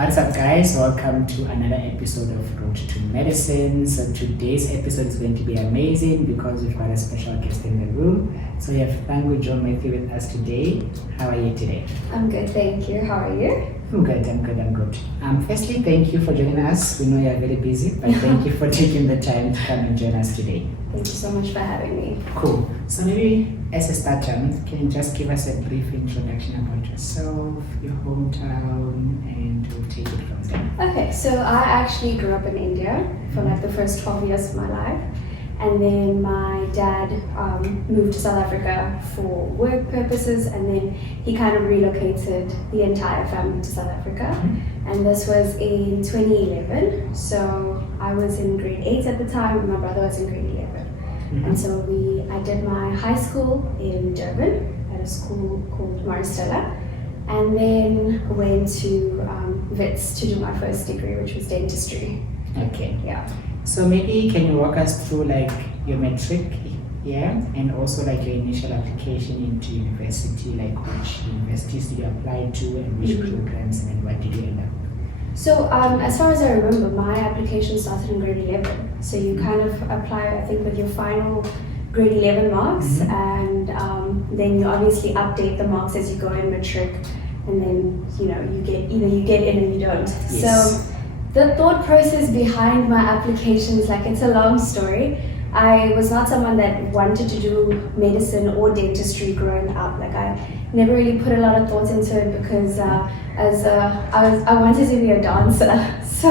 What's up, guys? Welcome to another episode of Road to Medicine. So today's episode is going to be amazing because we've got a special guest in the room. So we have Thanghu, Mathew with us today. How are you today? I'm good, thank you. How are you? I'm good. Firstly, thank you for joining us. We know you're very busy, but thank you for taking the time to come and join us today. Thank you so much for having me. Cool. So maybe as a starter, can you just give us a brief introduction about yourself, your hometown, and we'll take it from there. Okay, so I actually grew up in India for like the first 12 years of my life. And then my dad moved to South Africa for work purposes, and then he kind of relocated the entire family to South Africa. And this was in 2011. So I was in grade 8 at the time, and my brother was in grade 11. And so I did my high school in Durban at a school called Maristella, and then went to Wits to do my first degree, which was dentistry. Okay. Yeah. So maybe can you walk us through like your matric, and also like your initial application into university, like which universities did you apply to and which programs, and then what did you end up? So as far as I remember, my application started in grade 11. So you kind of apply, I think, with your final grade 11 marks, and then you obviously update the marks as you go in matric, and then you get in or you don't. Yes. So the thought process behind my application is like, it's a long story. I was not someone that wanted to do medicine or dentistry growing up. Like I never really put a lot of thought into it because I wanted to be a dancer. So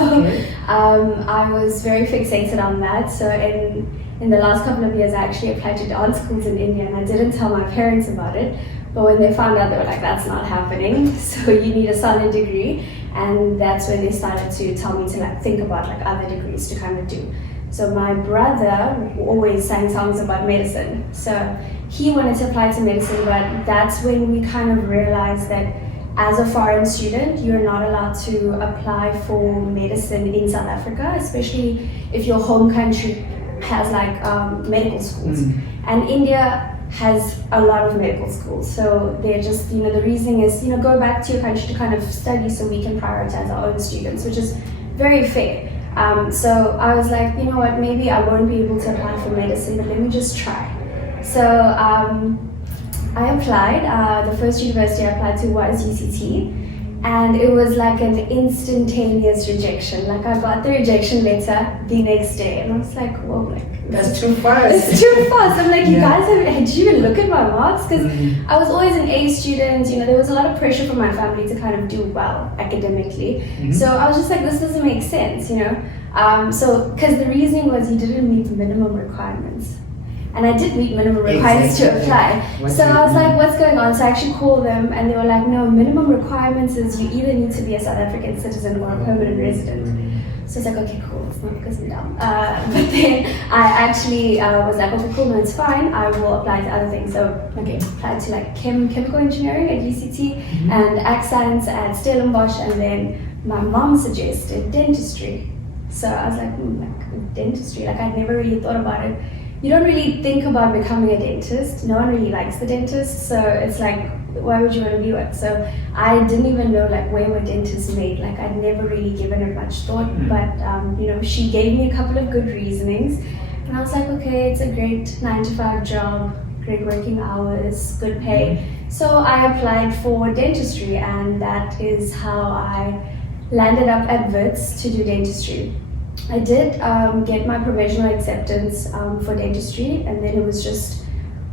I was very fixated on that. So in the last couple of years, I actually applied to dance schools in India, and I didn't tell my parents about it. But when they found out, they were like, that's not happening. So you need a solid degree. And that's when they started to tell me to like think about like other degrees to kind of do. So my brother always sang songs about medicine. So he wanted to apply to medicine, but that's when we kind of realized that as a foreign student, you're not allowed to apply for medicine in South Africa, especially if your home country has like medical schools. And India has a lot of medical schools. So they're just, the reasoning is, go back to your country to kind of study so we can prioritize our own students, which is very fair. So I was like, you know what, maybe I won't be able to apply for medicine, but let me just try. So I applied. The first university I applied to was UCT, and it was like an instantaneous rejection. Like I got the rejection letter the next day, and I was like, whoa, like that's too fast. It's too fast. I'm like, you guys did you even look at my marks? Because I was always an A student. There was a lot of pressure from my family to kind of do well academically. So I was just like, this doesn't make sense, So because the reasoning was you didn't meet the minimum requirements. And I did meet minimum requirements to apply. So I was like, what's going on? So I actually called them, and they were like, no, minimum requirements is you either need to be a South African citizen or a permanent resident. So it's like, okay, cool, it's not because I'm dumb. But then I actually was like, okay, cool, no, it's fine. I will apply to other things. So I applied to like chemical engineering at UCT and ag science at Stellenbosch, and then my mom suggested dentistry. So I was like, dentistry, like I'd never really thought about it. You don't really think about becoming a dentist. No one really likes the dentist, so it's like, why would you want to be one? So I didn't even know like where were dentists made. Like I'd never really given it much thought, but she gave me a couple of good reasonings, and I was like, okay, it's a great 9-to-5 job, great working hours, good pay. So I applied for dentistry, and that is how I landed up at Wits to do dentistry. I did get my provisional acceptance for dentistry, and then it was just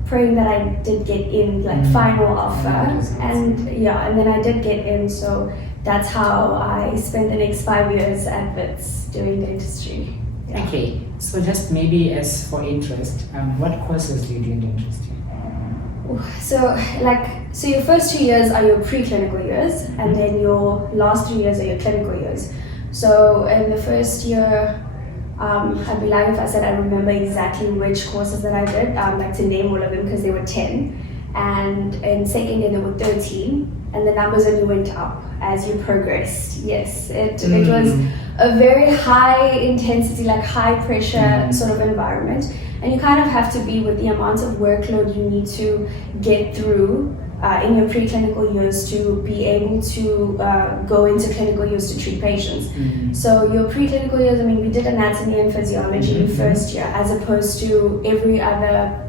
praying that I did get in, like final offer, and then I did get in. So that's how I spent the next 5 years at Wits doing dentistry. Yeah. Okay, so just maybe as for interest, what courses do you do in dentistry? So your first 2 years are your preclinical years, and then your last 3 years are your clinical years. So in the first year, I'd be lying if I said I remember exactly which courses that I did, like to name all of them, because there were 10. And in second year there were 13, and the numbers only went up as you progressed. Yes, it was a very high intensity, like high pressure sort of environment. And you kind of have to be with the amount of workload you need to get through in your preclinical years to be able to go into clinical years to treat patients. So your preclinical years, I mean, we did anatomy and physiology in first year, as opposed to every other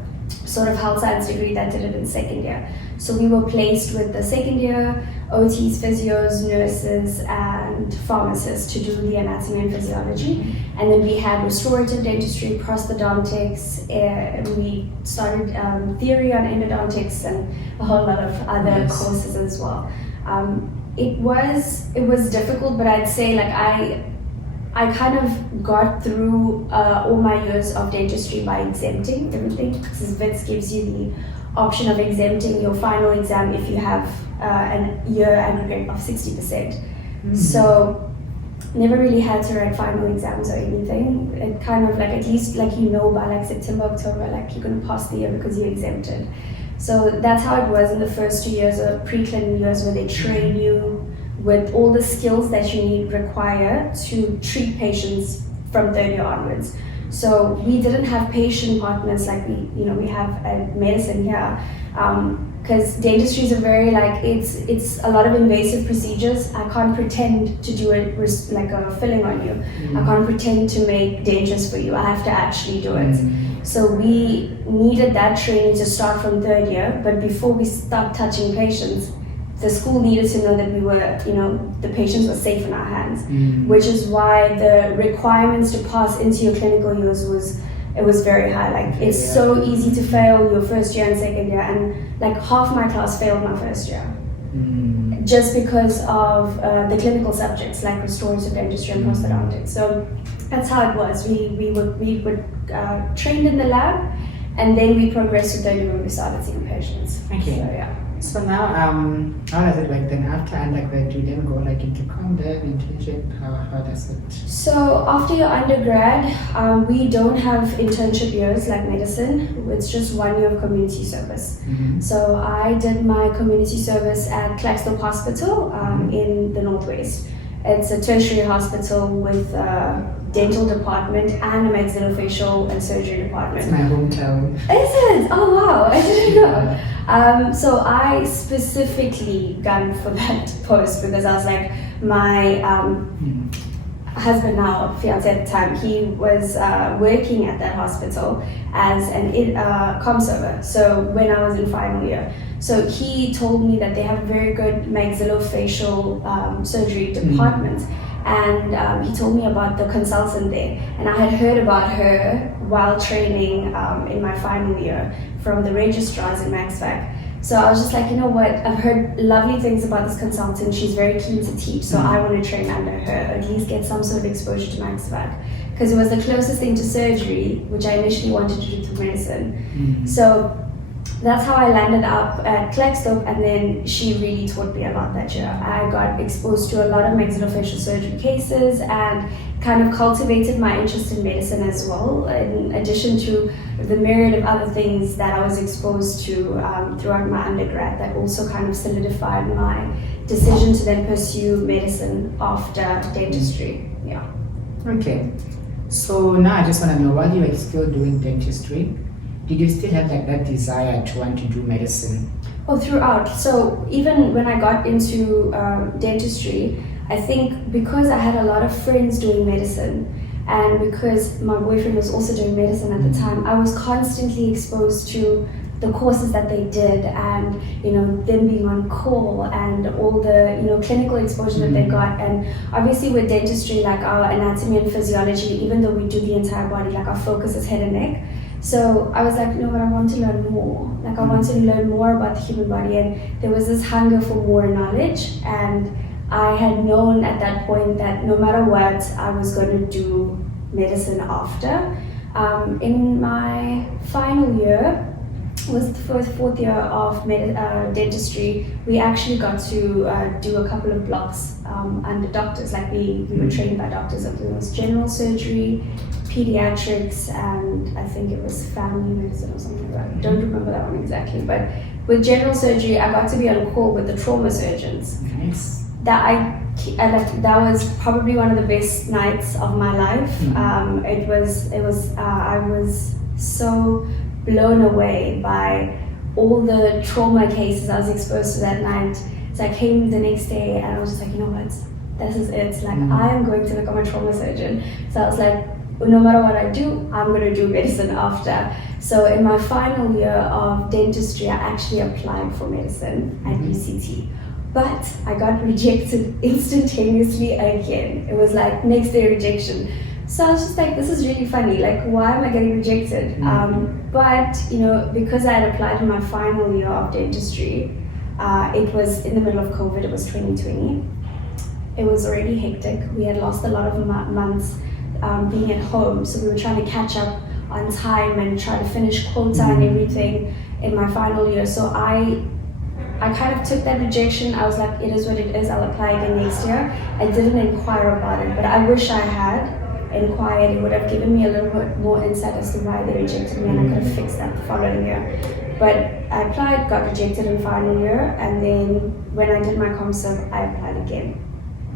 sort of health science degree that did it in second year. So we were placed with the second year OTs, physios, nurses, and pharmacists to do the anatomy and physiology. And then we had restorative dentistry, prosthodontics, we started theory on endodontics, and a whole lot of other courses as well. It was difficult, but I'd say like I kind of got through all my years of dentistry by exempting everything, because VITS gives you the option of exempting your final exam if you have a year aggregate of 60%. So never really had to write final exams or anything. It kind of like, at least like by like September, October, like you're going to pass the year because you exempted. So that's how it was in the first 2 years of pre-clinical years, where they train you with all the skills that you require to treat patients from third year onwards. So we didn't have patient partners like we have at medicine here, because dentistry is a very it's a lot of invasive procedures. I can't pretend to do it like a filling on you. I can't pretend to make dentures for you. I have to actually do it. So we needed that training to start from third year, but before we start touching patients, the school needed to know that we were, the patients were safe in our hands, which is why the requirements to pass into your clinical years was very high. Like it's so easy to fail your first year and second year, and like half my class failed my first year, just because of the clinical subjects like restorative dentistry and prosthodontics. So that's how it was. We were trained in the lab, and then we progressed to third year when we started seeing patients. Okay. So yeah. So now, how does it work then? After undergrad, you then go like into conduct, internship? How does it? So after your undergrad, we don't have internship years like medicine. It's just 1 year of community service. So I did my community service at Claxton Hospital in the Northwest. It's a tertiary hospital with a dental department and a maxillofacial and surgery department. It's my hometown. Is it? Oh wow, I didn't know. So I specifically gunned for that post because I was like, my husband now, fiance at the time, he was working at that hospital as an comm server. So when I was in final year, so he told me that they have a very good maxillofacial surgery department. And he told me about the consultant there, and I had heard about her while training in my final year from the registrars in MaxVac. So I was just like, you know what, I've heard lovely things about this consultant, she's very keen to teach, so I want to train under her, at least get some sort of exposure to MaxVac, because it was the closest thing to surgery, which I initially wanted to do through medicine. So that's how I landed up at Claxton, and then she really taught me a lot that year. I got exposed to a lot of maxillofacial surgery cases and kind of cultivated my interest in medicine as well, in addition to the myriad of other things that I was exposed to throughout my undergrad that also kind of solidified my decision to then pursue medicine after dentistry. Yeah. Okay. So now I just want to know, while you were still doing dentistry, did you still have like that desire to want to do medicine? Oh, throughout. So even when I got into dentistry, I think because I had a lot of friends doing medicine, and because my boyfriend was also doing medicine at the time, I was constantly exposed to the courses that they did, and them being on call, and all the clinical exposure that they got. And obviously with dentistry, like our anatomy and physiology, even though we do the entire body, like our focus is head and neck. So I was like, no, but I want to learn more. Like I want to learn more about the human body, and there was this hunger for more knowledge. And I had known at that point that no matter what, I was going to do medicine after. In my final year, was the fourth year of dentistry, we actually got to do a couple of blocks under doctors. Like we were trained by doctors. It was general surgery, pediatrics, and I think it was family medicine or something like that. I don't remember that one exactly. But with general surgery, I got to be on call with the trauma surgeons. Nice. That was probably one of the best nights of my life. I was so blown away by all the trauma cases I was exposed to that night. So I came the next day and I was just like, you know what, this is it. Like, I am going to become a trauma surgeon. So I was like, no matter what I do, I'm going to do medicine after. So in my final year of dentistry, I actually applied for medicine at UCT. But I got rejected instantaneously again. It was like next day rejection. So I was just like, this is really funny. Like, why am I getting rejected? But, you know, because I had applied in my final year of dentistry, it was in the middle of COVID, it was 2020. It was already hectic. We had lost a lot of months being at home. So we were trying to catch up on time and try to finish quota and everything in my final year. So I kind of took that rejection. I was like, it is what it is, I'll apply again next year. I didn't inquire about it, but I wish I had inquired. It would have given me a little bit more insight as to why they rejected me, and I could have fixed that the following year. But I applied, got rejected in final year, and then when I did my ComServ, I applied again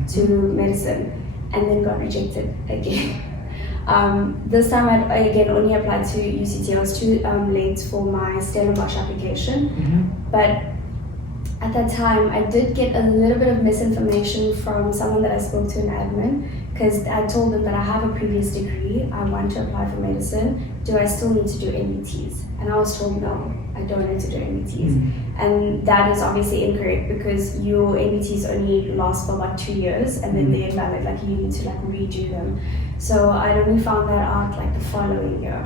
to medicine, and then got rejected again. This time I again only applied to UCT. I was too late for my Stellenbosch application, but at that time, I did get a little bit of misinformation from someone that I spoke to in admin, because I told them that I have a previous degree, I want to apply for medicine, do I still need to do MBTs? And I was told, no, I don't need to do MBTs. And that is obviously incorrect, because your MBTs only last for about 2 years, and then they're invalid, like you need to like redo them. So I only found that out like the following year.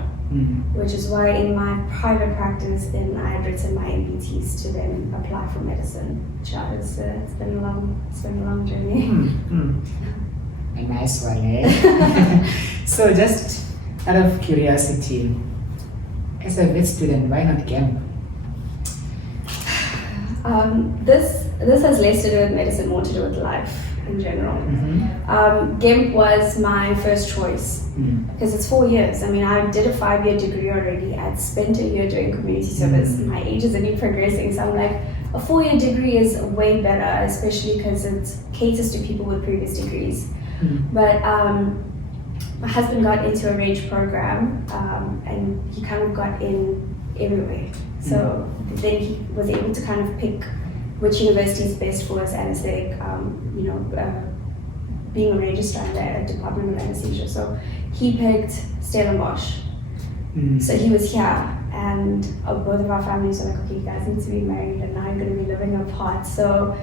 Which is why in my private practice, then I had written my MBTs to then apply for medicine. It's been a long journey. A nice one, eh? So just out of curiosity, as a vet student, why not GEMP? This has less to do with medicine, more to do with life in general. GEMP was my first choice because it's 4 years. I mean, I did a 5-year degree already. I'd spent a year doing community service. My age is only progressing, so I'm like, a 4-year degree is way better, especially because it caters to people with previous degrees. But my husband got into a rage program, and he kind of got in everywhere. So then he was able to kind of pick which university is best for his anesthetic, being a registrar in the Department of Anesthesia. So he picked Stellenbosch. So he was here, and both of our families were like, okay, you guys need to be married, and now you're going to be living apart. So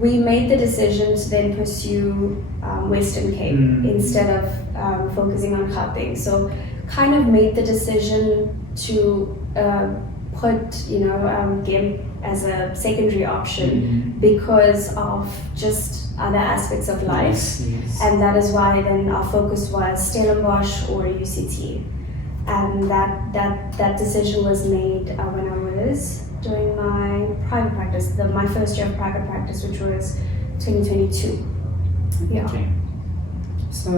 we made the decision to then pursue Western Cape instead of focusing on Gauteng. So kind of made the decision to put, GEMP as a secondary option because of just other aspects of life. And that is why then our focus was Stellenbosch or UCT. And that decision was made when I was doing my private practice, my first year of private practice, which was 2022. Yeah. Okay. So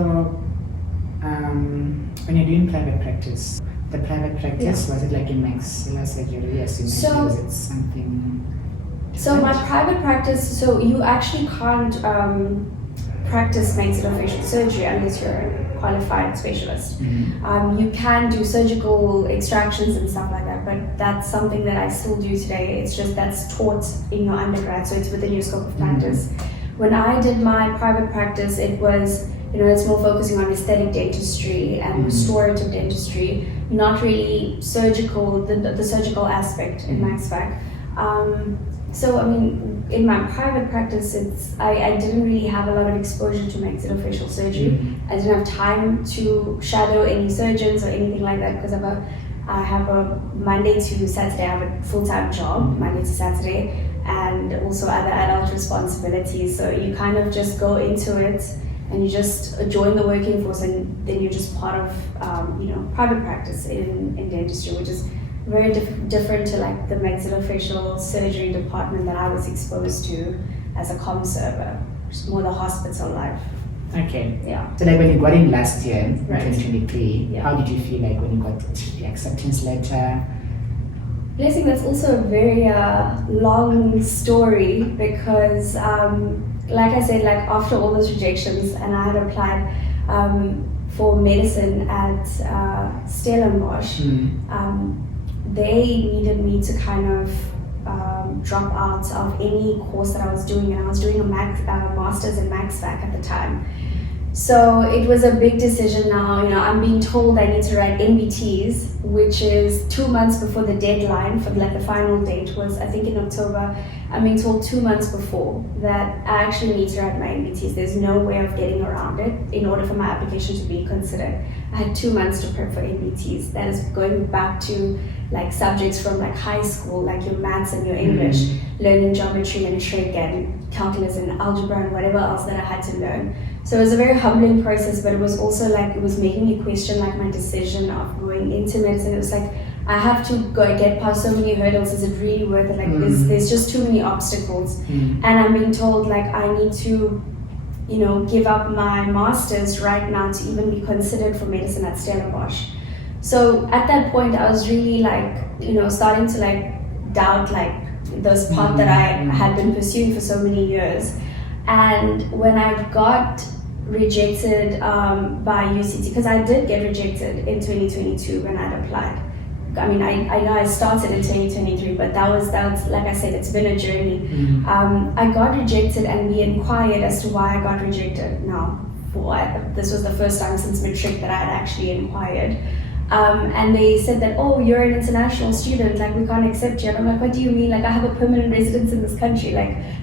when you're doing private practice, the private practice, was it like in maxilla surgery, as you mentioned, was it something different? So my private practice, so you actually can't practice maxillofacial surgery unless you're a qualified specialist. You can do surgical extractions and stuff like that, but that's something that I still do today. It's just that's taught in your undergrad, so it's within your scope of practice. When I did my private practice, it was, it's more focusing on aesthetic dentistry and restorative dentistry, not really surgical, the surgical aspect in MaxVac. So I mean, in my private practice, I didn't really have a lot of exposure to maxillofacial surgery. I didn't have time to shadow any surgeons or anything like that because I have a Monday to Saturday, I have a full-time job, Monday to Saturday, and also other adult responsibilities. So you kind of just go into it and you just join the working force, and then you're just part of private practice in dentistry, which is very different to like the maxillofacial surgery department that I was exposed to as a ComServer, which is more the hospital life. Okay. Yeah. So like when you got in last year, in Right. 2023, how did you feel like when you got the acceptance letter? Blessing, that's also a very long story because like I said, like after all those rejections, and I had applied for medicine at Stellenbosch, they needed me to kind of drop out of any course that I was doing, and I was doing a master's in Max Fac at the time. So it was a big decision now. I'm being told I need to write NBTs, which is 2 months before the deadline for the final date was, I think, in October. I'm being told 2 months before that I actually need to write my NBTs. There's no way of getting around it in order for my application to be considered. I had 2 months to prep for NBTs. That is going back to subjects from high school, like your maths and your English, learning geometry and trig and calculus and algebra and whatever else that I had to learn. So it was a very humbling process, but it was also it was making me question my decision of going into medicine. It was I have to go get past so many hurdles. Is it really worth it? There's just too many obstacles. And I'm being told I need to, give up my master's right now to even be considered for medicine at Stellenbosch. So at that point, I was really starting to doubt this path that I had been pursuing for so many years. And when I got rejected by UCT, because I did get rejected in 2022 when I'd applied. I mean, I know I started in 2023, but that was like I said, it's been a journey. I got rejected, and we inquired as to why I got rejected. Now, this was the first time since matric that I had actually inquired. And they said that, oh, you're an international student, we can't accept you. And I'm like, what do you mean? I have a permanent residence in this country.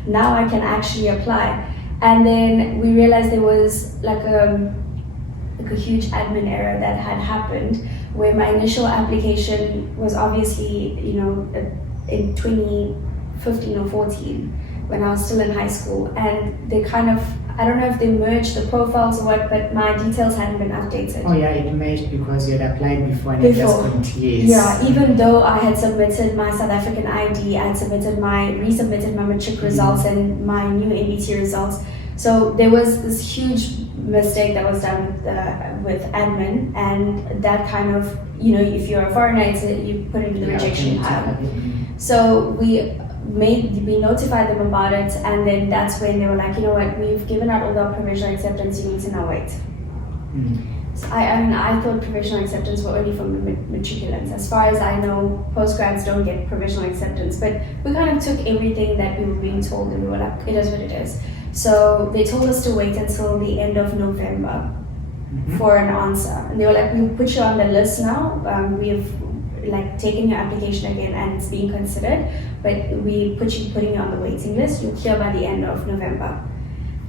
Now I can actually apply. And then we realized there was a huge admin error that had happened, where my initial application was obviously, in 2015 or 14, when I was still in high school. And they I don't know if they merged the profiles or what, but my details hadn't been updated. Oh yeah, it merged because you had applied before and it just continues. Yeah, even though I had submitted my South African ID, I had resubmitted my matric results and my new NBT results. So there was this huge mistake that was done with admin, and that if you're a foreigner, you put it in the rejection pile. So we notified them about it, and then that's when they were like, you know what, we've given out all the provisional acceptance, you need to now wait. So I thought provisional acceptance were only for matriculants. As far as I know, postgrads don't get provisional acceptance, but we kind of took everything that we were being told and we were like, it is what it is. So they told us to wait until the end of November for an answer. And they were like, we'll put you on the list now. We've taken your application again and it's being considered, but we putting you on the waiting list. You'll hear by the end of November.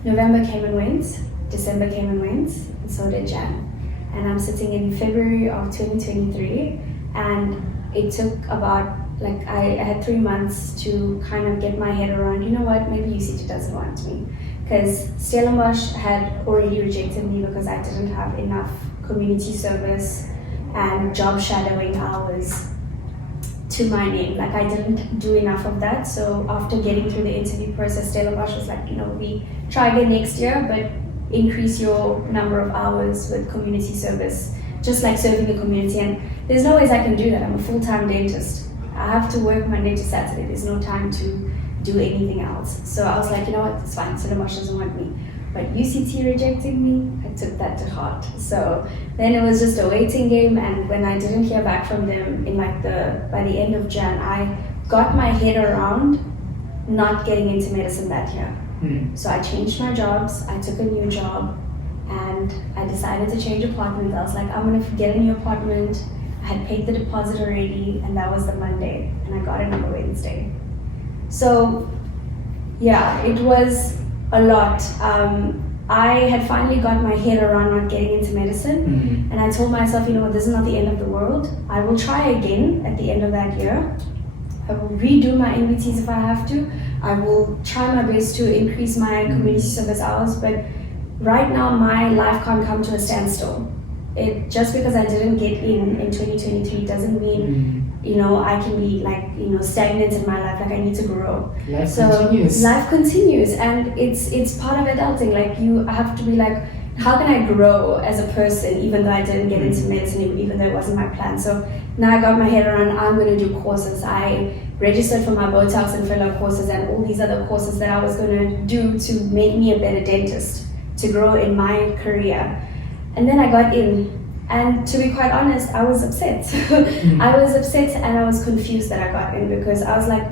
November came and went, December came and went, and so did Jan. And I'm sitting in February of 2023, and it took about I had 3 months to kind of get my head around, you know what, maybe UCT doesn't want me. Because Stellenbosch had already rejected me because I didn't have enough community service and job shadowing hours to my name. I didn't do enough of that. So after getting through the interview process, Stellenbosch was like, we try again next year, but increase your number of hours with community service, just serving the community. And there's no ways I can do that. I'm a full-time dentist. I have to work Monday to Saturday. There's no time to do anything else. So I was like, you know what, it's fine. Stellenbosch doesn't want me. But UCT rejecting me, I took that to heart. So then it was just a waiting game. And when I didn't hear back from them in by the end of Jan, I got my head around not getting into medicine that year. So I changed my jobs. I took a new job, and I decided to change apartments. I was like, I'm gonna get a new apartment. I had paid the deposit already, and that was the Monday, and I got it on the Wednesday. So yeah, it was a lot. I had finally got my head around not getting into medicine, and I told myself, you know what, this is not the end of the world. I will try again at the end of that year. I will redo my NBTs if I have to. I will try my best to increase my community service hours, but right now my life can't come to a standstill. Just because I didn't get in 2023 doesn't mean I can be stagnant in my life. I need to grow. Life continues, and it's part of adulting. You have to be how can I grow as a person, even though I didn't get into medicine, even though it wasn't my plan. So now I got my head around, I'm going to do courses. I registered for my Botox and filler courses and all these other courses that I was going to do to make me a better dentist, to grow in my career. And then I got in, And to be quite honest, I was upset. I was upset and I was confused that I got in, because I was like,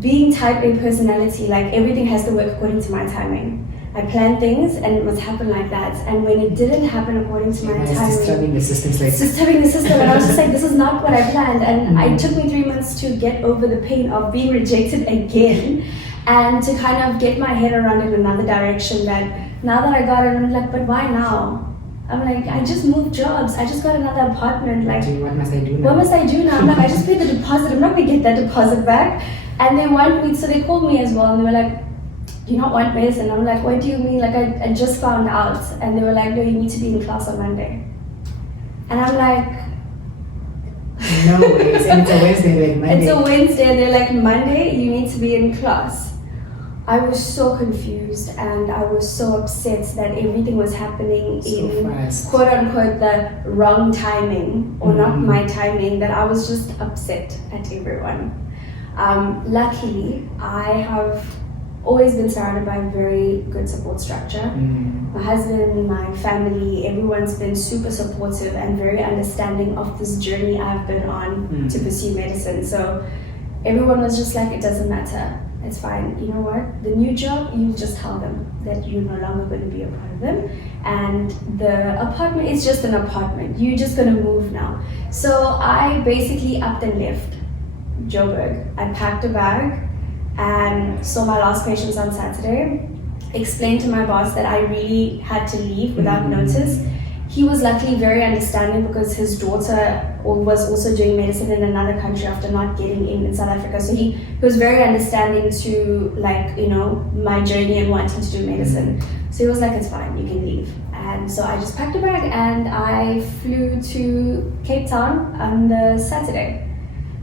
being type A personality, like everything has to work according to my timing. I plan things and it must happen like that. And when it didn't happen according to my timing, disturbing the system, and I was just like, this is not what I planned. And it took me 3 months to get over the pain of being rejected again, and to kind of get my head around in another direction. That now that I got it, I'm like, but why now? I'm like, I just moved jobs. I just got another apartment. Like, what must I do now? What must I do now? I'm like, I just paid the deposit. I'm not gonna get that deposit back. And they want me, so they called me as well, and they were like, do you not want medicine? I'm like, what do you mean? Like, I just found out. And they were like, no, you need to be in class on Monday. And I'm like, no ways. And it's a Wednesday, like Monday. It's a Wednesday, and they're like, Monday, you need to be in class. I was so confused and I was so upset that everything was happening in quote unquote the wrong timing, or not my timing, that I was just upset at everyone. Luckily, I have always been surrounded by a very good support structure. My husband, my family, everyone's been super supportive and very understanding of this journey I've been on to pursue medicine. So everyone was just like, it doesn't matter, it's fine. You know what? The new job, you just tell them that you're no longer going to be a part of them. And the apartment is just an apartment. You're just going to move now. So I basically upped and left Joburg. I packed a bag and saw my last patients on Saturday, explained to my boss that I really had to leave without notice. He was luckily very understanding, because his daughter was also doing medicine in another country after not getting in South Africa. So he was very understanding to, like, you know, my journey and wanting to do medicine. So he was like, it's fine, you can leave. And so I just packed a bag and I flew to Cape Town on the Saturday.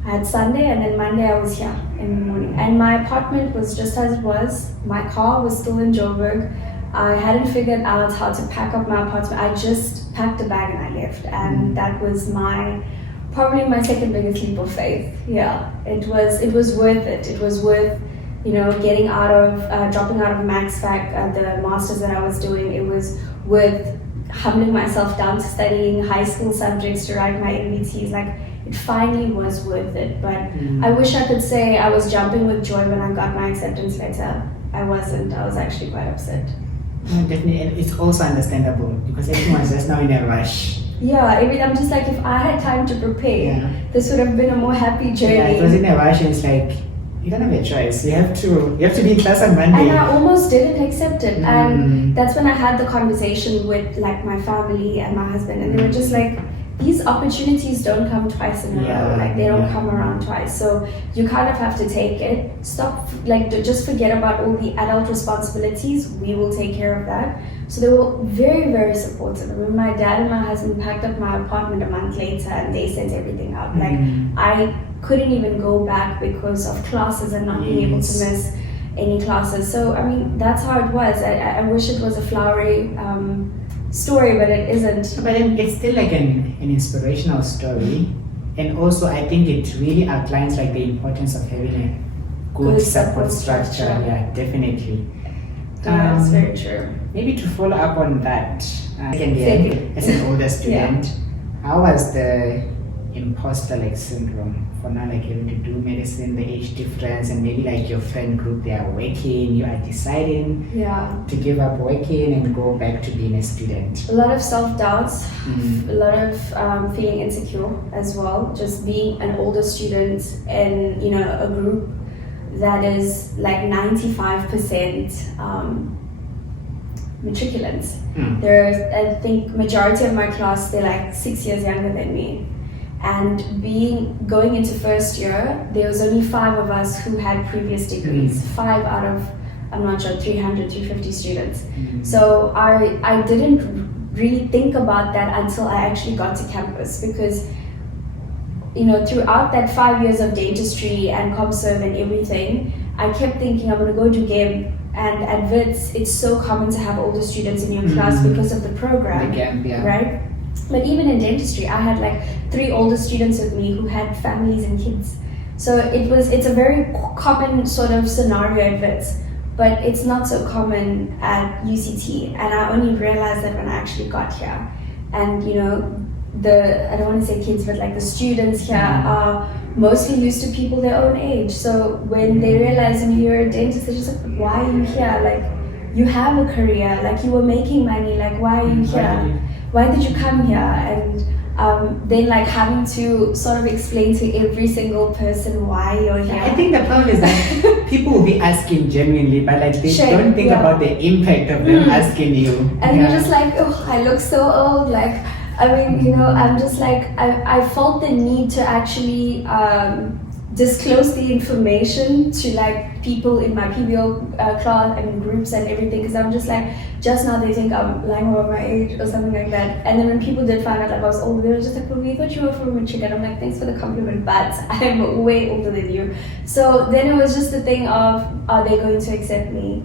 I had Sunday, and then Monday I was here in the morning. And my apartment was just as it was. My car was still in Joburg. I hadn't figured out how to pack up my apartment. I just packed a bag and I left. And that was probably my second biggest leap of faith. Yeah, it was worth it. It was worth, you know, getting out of, dropping out of Max Fac, the masters that I was doing. It was worth humbling myself down to studying high school subjects to write my MBTs. Like, it finally was worth it. But I wish I could say I was jumping with joy when I got my acceptance letter. I wasn't. I was actually quite upset. No, definitely. And it's also understandable, because everyone's just now in a rush. Yeah, I'm just like, if I had time to prepare, this would have been a more happy journey. Yeah, it was in a rush, and it's like, you don't have a choice. You have to be in class on Monday. And I almost didn't accept it. And that's when I had the conversation with, like, my family and my husband, and they were just like, these opportunities don't come twice in a row. Like, they don't come around twice. So you kind of have to take it. Stop, like, just forget about all the adult responsibilities. We will take care of that. So they were very, very supportive. I mean, my dad and my husband packed up my apartment a month later, and they sent everything out. Like, I couldn't even go back because of classes and not being able to miss any classes. So, I mean, that's how it was. I wish it was a flowery story, but it isn't. But then it's still like an inspirational story, and also I think it really outlines, like, the importance of having a good support structure. Yeah, definitely. That's very true. Maybe to follow up on that, second year as an older student, how was the imposter, like, syndrome for now, like, having to do medicine, the age difference, and maybe like your friend group, they are working, you are deciding to give up working and go back to being a student? A lot of self-doubts, a lot of feeling insecure as well, just being an older student in, you know, a group that is like 95% matriculants. There's, I think, majority of my class, they're like 6 years younger than me. And going into first year, there was only 5 of us who had previous degrees. 5 out of, I'm not sure, 300, 350 students. So I didn't really think about that until I actually got to campus, because, you know, throughout that 5 years of dentistry and ComServe and everything, I kept thinking I'm going to go do GEMP. And at WITS, it's so common to have older students in your class because of the program, the GEMP, right? But even in dentistry, I had like 3 older students with me who had families and kids. So it's a very common sort of scenario at WITS, but it's not so common at UCT. And I only realized that when I actually got here. and I don't want to say kids, but like the students here are mostly used to people their own age. So when they realize you're a dentist, they're just like, why are you here? Like, you have a career, like you were making money, like why are you here? Why did you come here? And then like having to sort of explain to every single person why you're here. I think the problem is that people will be asking genuinely, but like they don't think about the impact of them asking you. And you're just like, oh, I look so old. Like, I mean, I'm just like, I felt the need to actually disclose the information to like people in my PBO class and groups and everything, because I'm just like, just now they think I'm lying over my age or something like that. And then when people did find out like I was old, they were just like, well, we thought you were from a chicken. I'm like, thanks for the compliment, but I'm way older than you. So then it was just the thing of, are they going to accept me?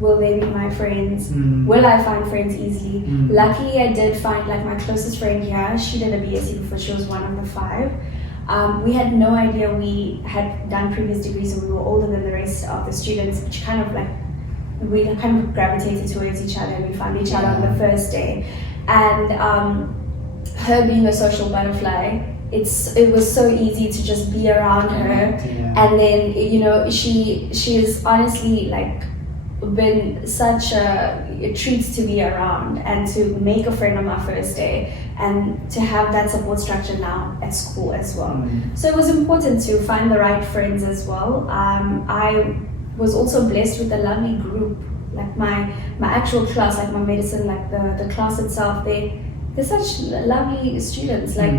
Will they be my friends? Will I find friends easily? Luckily, I did find like my closest friend here. She did a BSc before, she was one of the 5. We had no idea we had done previous degrees, so we were older than the rest of the students, which kind of like, we kind of gravitated towards each other, and we found each other on the first day. And her being a social butterfly, it was so easy to just be around her. And then, she is honestly like been such a treat to be around, and to make a friend on my first day, and to have that support structure now at school as well. So it was important to find the right friends as well. I was also blessed with a lovely group, like my actual class, like my medicine, like the class itself, they're such lovely students. Like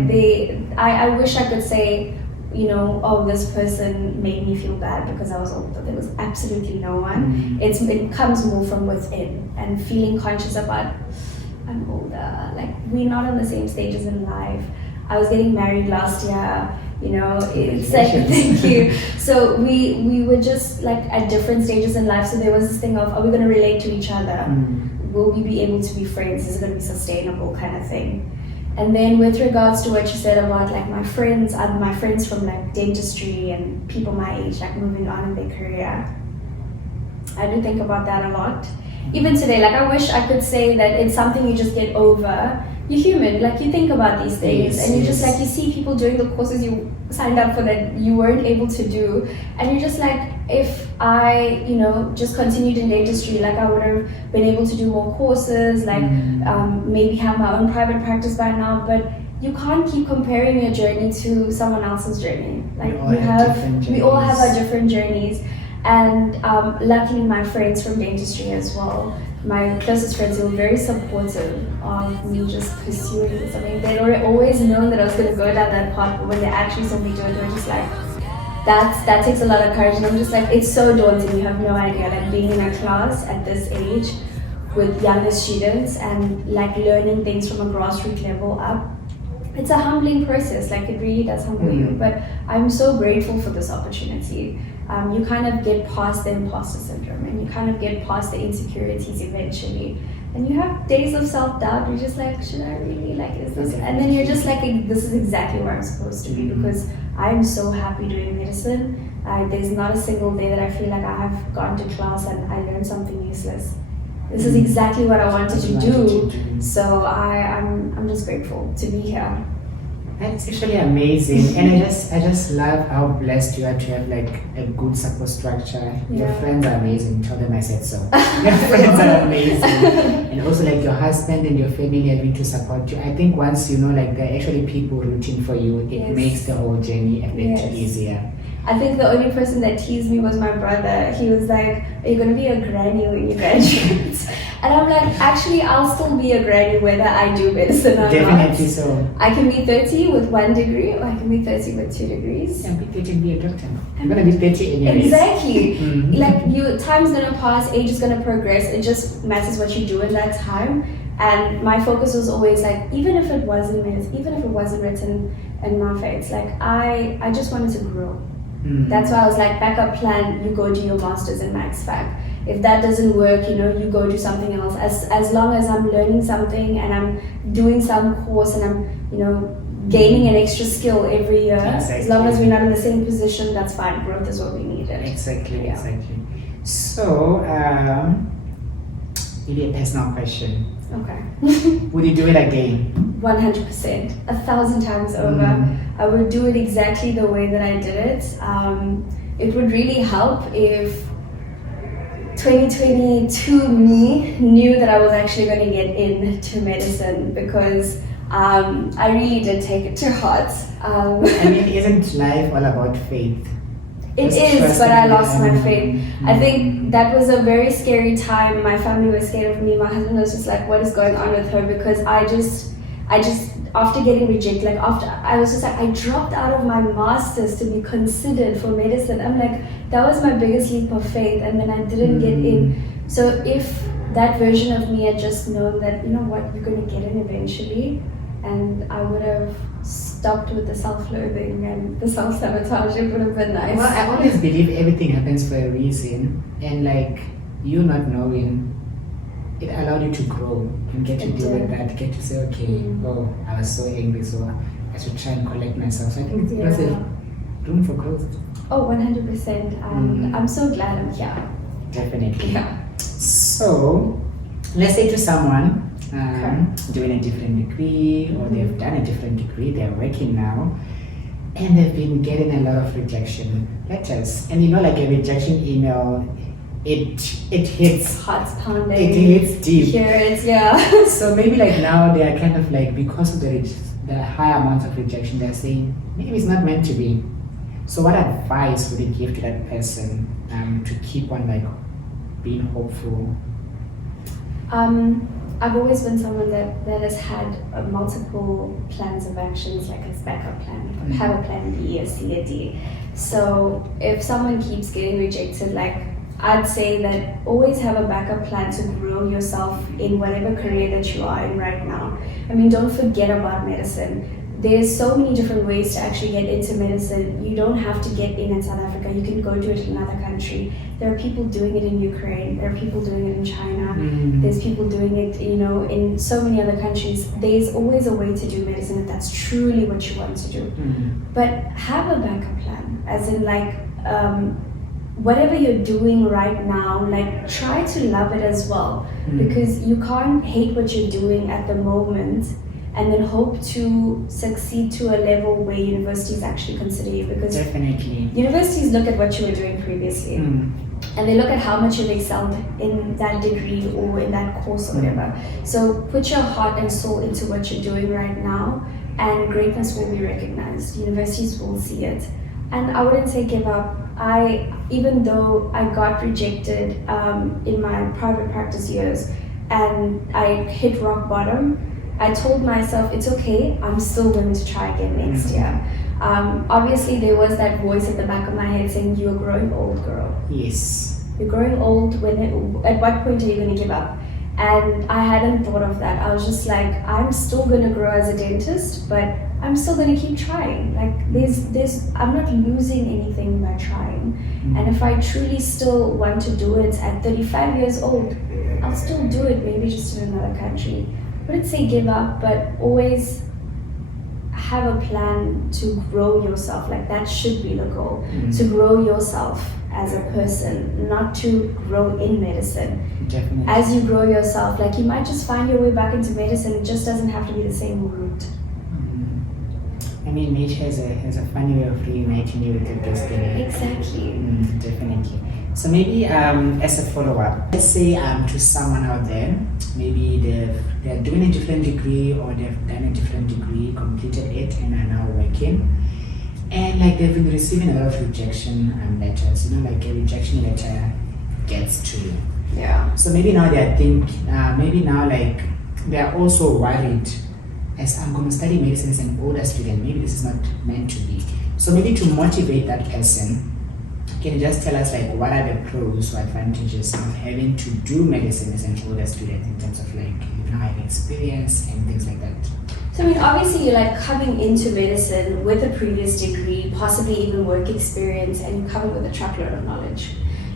I wish I could say, oh, this person made me feel bad because I was older. There was absolutely no one. It comes more from within, and feeling conscious about, I'm older, like we're not on the same stages in life. I was getting married last year, it's like, thank you. So we were just like at different stages in life. So there was this thing of, are we going to relate to each other? Will we be able to be friends? Is it going to be sustainable, kind of thing? And then with regards to what you said about like my friends from like dentistry and people my age, like moving on in their career, I do think about that a lot. Even today, like I wish I could say that it's something you just get over. You're human, like you think about these things, and you just like, you see people doing the courses you signed up for that you weren't able to do, and you're just like, if I just continued in dentistry, like I would have been able to do more courses, like maybe have my own private practice by now. But you can't keep comparing your journey to someone else's journey. Like we all have our different journeys. And luckily my friends from dentistry as well, my closest friends, were very supportive of me just pursuing this. I mean, they'd always known that I was going to go down that path, but when they actually saw me do it, they were just like, that takes a lot of courage. And I'm just like, it's so daunting, you have no idea, like being in a class at this age with younger students and like learning things from a grassroots level up. It's a humbling process, like it really does humble you, but I'm so grateful for this opportunity. You kind of get past the imposter syndrome, and you kind of get past the insecurities eventually, and you have days of self-doubt. You're just like, should I really, like, is this? And then you're just like, this is exactly where I'm supposed to be, because I'm so happy doing medicine. There's not a single day that I feel like I have gone to class and I learned something useless. This is exactly what I wanted to do. So I'm just grateful to be here. That's actually amazing, and I just love how blessed you are to have like a good support structure. Your friends are amazing. Tell them I said so. Your friends are amazing, and also like your husband and your family are going to support you. I think once like there are actually people rooting for you, it makes the whole journey a bit easier. I think the only person that teased me was my brother. He was like, are you going to be a granny when you graduate? And I'm like, actually, I'll still be a granny whether I do medicine or not. Definitely so. I can be 30 with 1 degree, or I can be 30 with 2 degrees. Yeah, be 30 and be a doctor. I'm going to be 30 anyways. Exactly. Like, time's going to pass, age is going to progress. It just matters what you do in that time. And my focus was always like, even if it wasn't medicine, even if it wasn't written in my face, like I just wanted to grow. That's why I was like, backup plan, you go do your master's in Max Fac. If that doesn't work, you go do something else. As long as I'm learning something and I'm doing some course and I'm, gaining an extra skill every year, as long as we're not in the same position, that's fine. Growth is what we needed. Exactly. So, really a personal question. Okay. Would you do it again? 100%, 1,000 times over. I would do it exactly the way that I did it. It would really help if 2022 me knew that I was actually going to get into medicine, because I really did take it to heart. I mean, isn't life all about faith? It is, but I lost my faith. I think that was a very scary time. My family was scared of me. My husband was just like, what is going on with her? Because I just, after getting rejected, I was just like, I dropped out of my master's to be considered for medicine. I'm like, that was my biggest leap of faith, and then I didn't get in. So if that version of me had just known that, you know what, you're going to get in eventually, and I would have stopped with the self-loathing and the self-sabotage, it would have been nice. Well, I always believe everything happens for a reason, and like you not knowing, it allowed you to grow and get to deal with that, get to say, okay, oh, I was so angry, so I should try and collect myself. So I think there's a room for growth. Oh, 100%. I'm so glad I'm here. Definitely. Yeah. So, let's say to someone doing a different degree, or they've done a different degree, they're working now, and they've been getting a lot of rejection letters. And you know, like a rejection email, it hits. Heart's pounding. It hits deep. Hear it, yeah. So maybe like now they are kind of like, because of the high amount of rejection, they're saying maybe it's not meant to be. So what advice would you give to that person to keep on like being hopeful? I've always been someone that has had multiple plans of actions, like as backup plan. Have a plan B, a C, a D. So if someone keeps getting rejected, like I'd say that always have a backup plan to grow yourself in whatever career that you are in right now. I mean, don't forget about medicine. There's so many different ways to actually get into medicine. You don't have to get in South Africa. You can go do it in another country. There are people doing it in Ukraine. There are people doing it in China. There's people doing it, you know, in so many other countries. There's always a way to do medicine if that's truly what you want to do. But have a backup plan, as in like, whatever you're doing right now, like try to love it as well, because you can't hate what you're doing at the moment and then hope to succeed to a level where universities actually consider you, because Definitely. Universities look at what you were doing previously and they look at how much you've excelled in that degree or in that course or whatever. So put your heart and soul into what you're doing right now, and greatness will be recognized. Universities will see it. And I wouldn't say give up. Even though I got rejected in my private practice years and I hit rock bottom, I told myself it's okay, I'm still going to try again next year. Obviously there was that voice at the back of my head saying, you're growing old, girl. Yes. You're growing old, at what point are you going to give up? And I hadn't thought of that. I was just like, I'm still going to grow as a dentist, but I'm still going to keep trying. Like I'm not losing anything by trying. And if I truly still want to do it at 35 years old, I'll still do it, maybe just in another country. I wouldn't say give up, but always have a plan to grow yourself. Like that should be the goal, to grow yourself as a person, not to grow in medicine. Definitely. As you grow yourself, like you might just find your way back into medicine. It just doesn't have to be the same route. I mean, nature has a funny way of reuniting you with your destiny. Exactly. Definitely. So maybe as a follow-up, let's say to someone out there, maybe they're doing a different degree, or they've done a different degree, completed it, and are now working. And like they've been receiving a lot of rejection letters, you know, like a rejection letter gets to you. Yeah. So maybe now like they're also worried, as I'm going to study medicine as an older student, maybe this is not meant to be. So maybe to motivate that person, can you just tell us like what are the pros or advantages of having to do medicine as an older student, in terms of like you now have experience and things like that? So I mean, obviously you're like coming into medicine with a previous degree, possibly even work experience, and you come with a truckload of knowledge.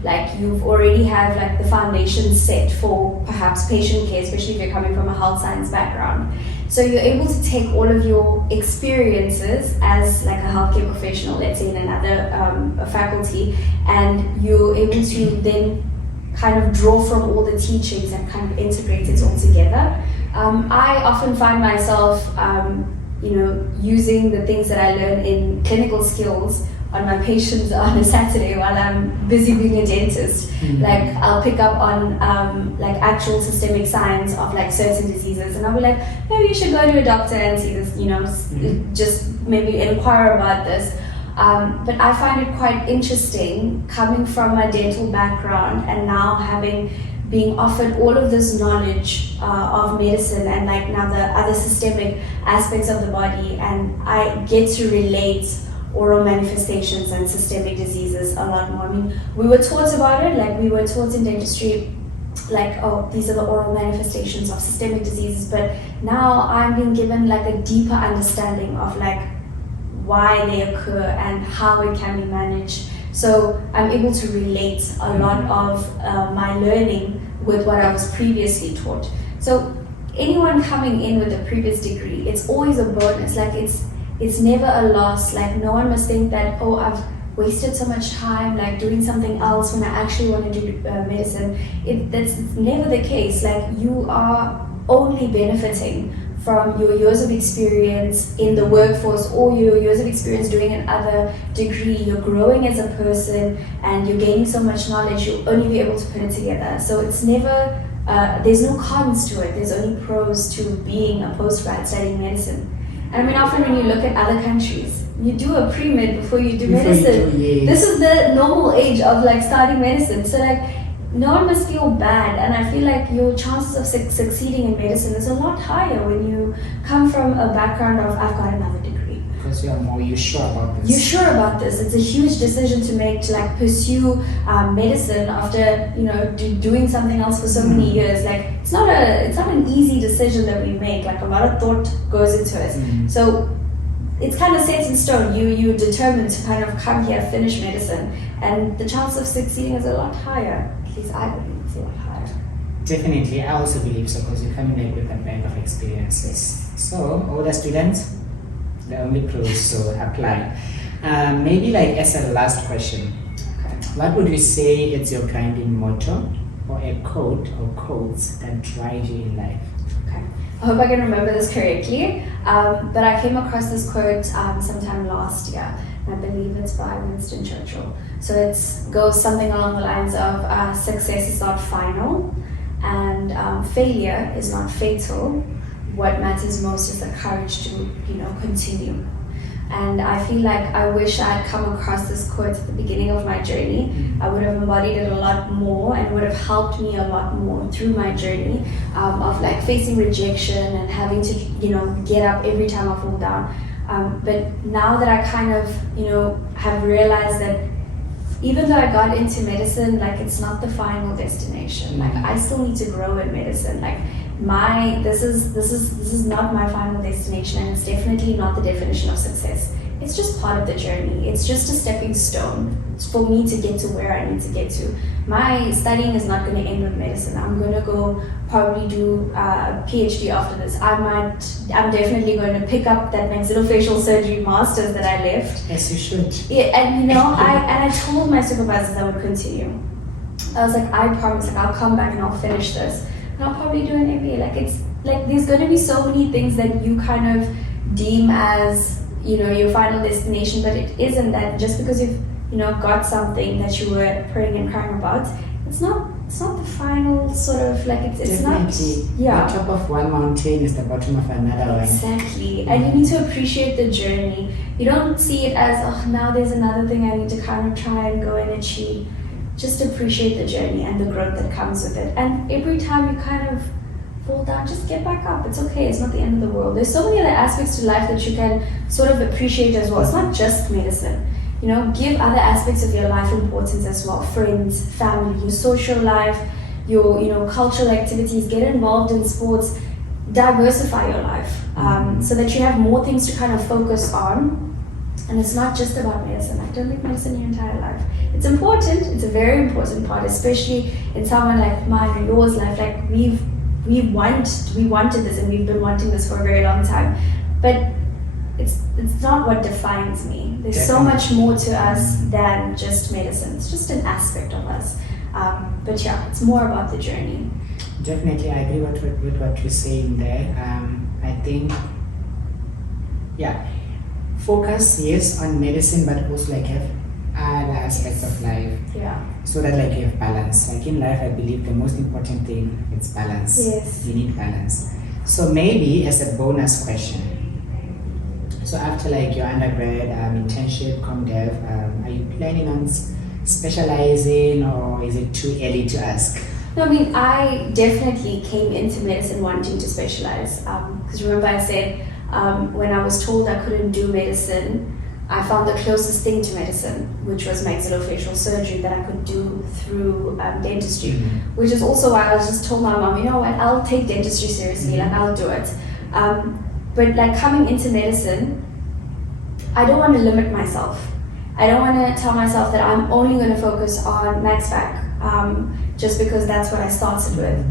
Like you've already have like the foundation set for perhaps patient care, especially if you're coming from a health science background. So you're able to take all of your experiences as like a healthcare professional, let's say in another faculty, and you're able to then kind of draw from all the teachings and kind of integrate it all together. I often find myself, using the things that I learn in clinical skills on my patients on a Saturday while I'm busy being a dentist. Like I'll pick up on like actual systemic signs of like certain diseases, and I'll be like, maybe you should go to a doctor and see this, just maybe inquire about this. But I find it quite interesting coming from a dental background and now being offered all of this knowledge of medicine and like now the other systemic aspects of the body, and I get to relate oral manifestations and systemic diseases a lot more. I mean, we were taught about it, like we were taught in dentistry, like, oh, these are the oral manifestations of systemic diseases, but now I'm being given like a deeper understanding of like why they occur and how it can be managed. So I'm able to relate a lot of my learning with what I was previously taught. So anyone coming in with a previous degree, it's always a bonus. Like it's never a loss. Like no one must think that, oh, I've wasted so much time like doing something else when I actually want to do medicine. That's never the case. Like you are only benefiting from your years of experience in the workforce or your years of experience doing another degree. You're growing as a person and you're gaining so much knowledge, you'll only be able to put it together. So it's never, there's no cons to it, there's only pros to being a postgrad studying medicine. And I mean, often when you look at other countries, you do a pre-med before you do medicine. This is the normal age of like starting medicine. So like, no one must feel bad, and I feel like your chances of succeeding in medicine is a lot higher when you come from a background of, I've got another degree. Because you're sure about this. You're sure about this. It's a huge decision to make, to like pursue medicine after doing something else for so many years. Like it's not an easy decision that we make. Like a lot of thought goes into it. So it's kind of set in stone. You're determined to kind of come here, finish medicine, and the chance of succeeding is a lot higher. At least I believe it's a lot higher. Definitely, I also believe so, because you come in with a bank of experiences. So, older students, the only pros, so apply. Maybe like as a last question, what would you say is your guiding motto or a quote or quotes that drive you in life? I hope I can remember this correctly, but I came across this quote sometime last year, and I believe it's by Winston Churchill. So it goes something along the lines of success is not final, and failure is not fatal. What matters most is the courage to, continue. And I feel like I wish I had come across this quote at the beginning of my journey. I would have embodied it a lot more and would have helped me a lot more through my journey of like facing rejection and having to, get up every time I fall down. But now that I kind of, have realized that even though I got into medicine, like it's not the final destination. Like I still need to grow in medicine. Like this is not my final destination, and it's definitely not the definition of success. It's just part of the journey. It's just a stepping stone for me to get to where I need to get to. My studying is not going to end with medicine. I'm going to go probably do a PhD after this. I'm definitely going to pick up that maxillofacial surgery master's that I left. Yes, you should. Yeah, and I told my supervisors I would continue. I was like, I promise, I'll come back and I'll finish this. And I'll probably do an MBA. Like it's like there's going to be so many things that you kind of deem as your final destination, but it isn't that. Just because you've got something that you were praying and crying about, it's not the final sort of like it's definitely not. Yeah. The top of one mountain is the bottom of another one. Exactly, and you need to appreciate the journey. You don't see it as, oh, now there's another thing I need to kind of try and go and achieve. Just appreciate the journey and the growth that comes with it. And every time you kind of fall down, just get back up. It's okay. It's not the end of the world. There's so many other aspects to life that you can sort of appreciate as well. It's not just medicine. Give other aspects of your life importance as well. Friends, family, your social life, your cultural activities. Get involved in sports. Diversify your life so that you have more things to kind of focus on. And it's not just about medicine. Like, don't make medicine your entire life. It's important. It's a very important part, especially in someone like mine or yours life. Like we wanted this, and we've been wanting this for a very long time. But it's not what defines me. There's so much more to us than just medicine. It's just an aspect of us. But yeah, it's more about the journey. Definitely, I agree with what you're saying there. I think, yeah, focus, yes, on medicine, but also like have other aspects of life. Yeah. So that like you have balance. Like in life, I believe the most important thing is balance. Yes. You need balance. So maybe as a bonus question, so after like your undergrad internship, ComDev, are you planning on specializing, or is it too early to ask? No, I mean, I definitely came into medicine wanting to specialize. Because remember I said when I was told I couldn't do medicine, I found the closest thing to medicine, which was maxillofacial surgery that I could do through dentistry, which is also why I was just told my mom, you know what, I'll take dentistry seriously, like I'll do it. But like coming into medicine, I don't want to limit myself. I don't want to tell myself that I'm only going to focus on max fac, just because that's what I started with.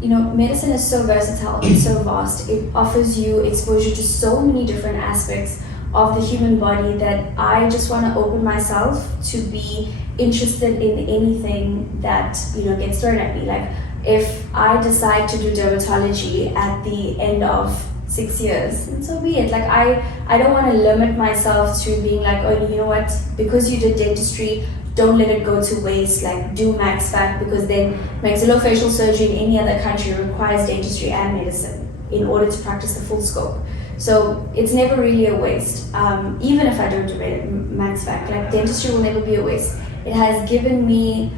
You know, medicine is so versatile, it's so vast. It offers you exposure to so many different aspects of the human body that I just want to open myself to be interested in anything that, you know, gets thrown at me. Like if I decide to do dermatology at the end of 6 years, and so be it. Like I don't want to limit myself to being like, oh, you know what, because you did dentistry, don't let it go to waste, like do max fac, because then maxillofacial surgery in any other country requires dentistry and medicine in order to practice the full scope. So it's never really a waste. Even if I don't do max fac, like dentistry will never be a waste. It has given me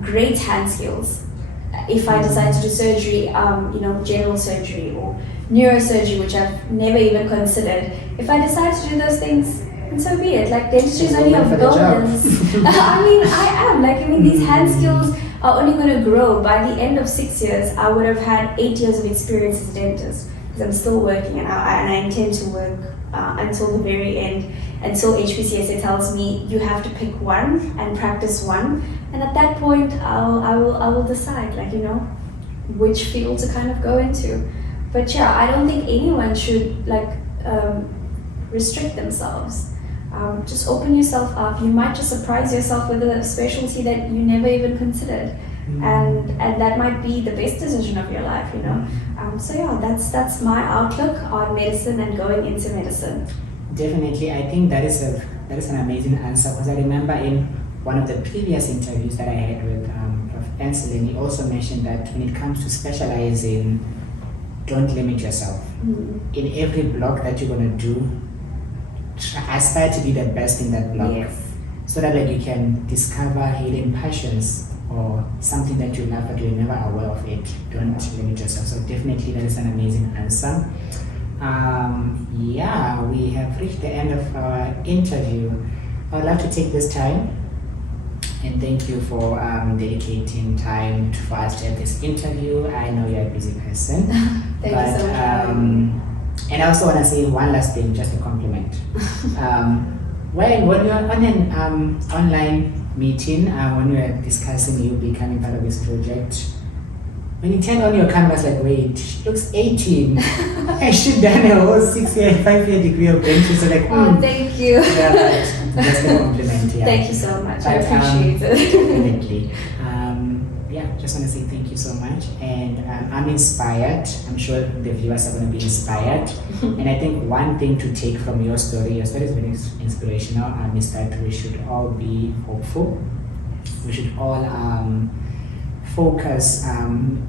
great hand skills. If I decide to do surgery, you know, general surgery or neurosurgery, which I've never even considered, if I decide to do those things, and so be it. Like dentistry is only a bonus. I mean, I am. Like, I mean, these hand skills are only going to grow. By the end of 6 years, I would have had 8 years of experience as a dentist, because I'm still working, and I intend to work until the very end, until HPCSA tells me you have to pick one and practice one. And at that point, I will decide, like, you know, which field to kind of go into. But yeah, I don't think anyone should like restrict themselves. Just open yourself up. You might just surprise yourself with a specialty that you never even considered, and that might be the best decision of your life, you know. So yeah, that's my outlook on medicine and going into medicine. Definitely, I think that is an amazing answer, because I remember in one of the previous interviews that I had with Prof. Anselin, he also mentioned that when it comes to specializing, don't limit yourself. In every block that you're going to do, aspire to be the best in that block. Yes. So that like you can discover hidden passions or something that you love but you're never aware of it. Don't limit yourself. So definitely that is an amazing answer. Yeah, we have reached the end of our interview. I would like to take this time and thank you for dedicating time for us to have this interview. I know you're a busy person. Thank you so much. And I also want to say one last thing, just a compliment. When you're on an online meeting, when we were discussing you becoming part of this project, when you turn on your camera, it's like, wait, she looks 18. I should done a whole 5-year degree of dentistry. So like, oh, thank you. Yeah, but just a compliment. Yeah. Thank you so much. I appreciate it. Definitely. Yeah, just want to say thank you so much, and I'm inspired. I'm sure the viewers are going to be inspired. And I think one thing to take from your story is very inspirational, is that we should all be hopeful. We should all focus,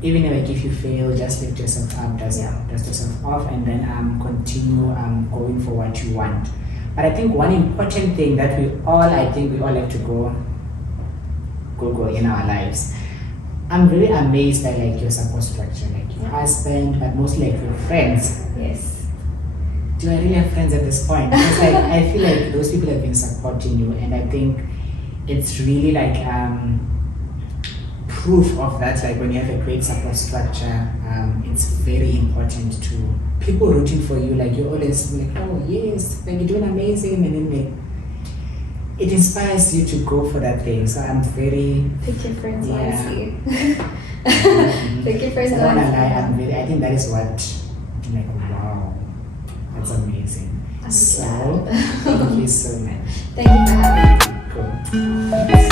even if you fail, just lift yourself up, dust yourself off, and then continue going for what you want. But I think one important thing that we all have to go in our lives. I'm very amazed by like your support structure, like your husband, but mostly like your friends. Yes. Do I really have friends at this point? Because like I feel like those people have been supporting you, and I think it's really like proof of that. Like when you have a great support structure, it's very important to people rooting for you. Like you're always like, oh yes, like you're doing amazing, and then like it inspires you to go for that thing. So I'm very pick your friends wisely. Pick your friends so I don't wanna wisely. lie, I think that is what I'm like, wow, that's amazing. I'm So glad. thank you so much. Thank you for having me. Cool.